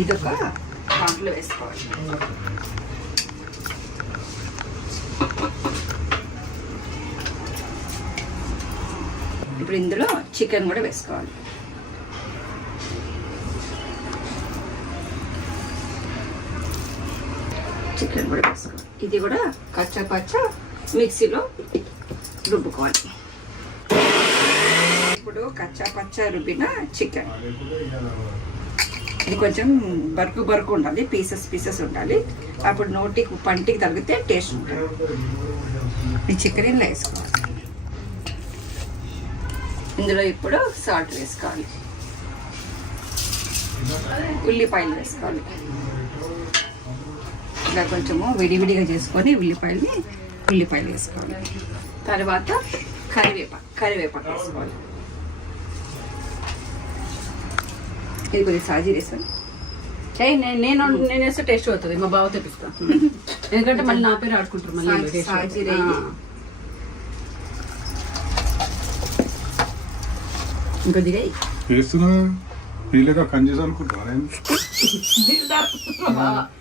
ఇదొక దాంట్లో వేసుకోవాలి. ఇప్పుడు ఇందులో చికెన్ కూడా వేసుకోవాలి. చికెన్ కూడా వేసుకోవాలి. ఇది కూడా కచ్చా పచ్చా మిక్సీలో రుబ్బుకోవాలి. ఇప్పుడు కచ్చా పచ్చా రుబ్బిన చికెన్, ఇది కొంచెం బరుకు ఉండాలి, పీసెస్ ఉండాలి. అప్పుడు నోటికి పంటికి తగిలితే టేస్ట్ ఉంటుంది. ఈ చికెన్ ఇలా వేసుకోవాలి. ఇందులో ఇప్పుడు సాల్ట్ వేసుకోవాలి, ఉల్లిపాయలు వేసుకోవాలి. ఇలా కొంచెము విడివిడిగా చేసుకొని ఉల్లిపాయలు వేసుకోవాలి. తర్వాత కరివేపాకు వేసుకోవాలి. ఇది కొద్దిగా సాజీ వేస్తాను. నేను వేస్తే టేస్ట్ అవుతుంది. మా బావ తెప్పిస్తాను, ఎందుకంటే మళ్ళీ నా పేరు ఆడుకుంటారు. మళ్ళీ సాజీ ఇంకొద్దిగా వేస్తున్నా వీళ్ళగా కన్జేస్ అనుకుంటా.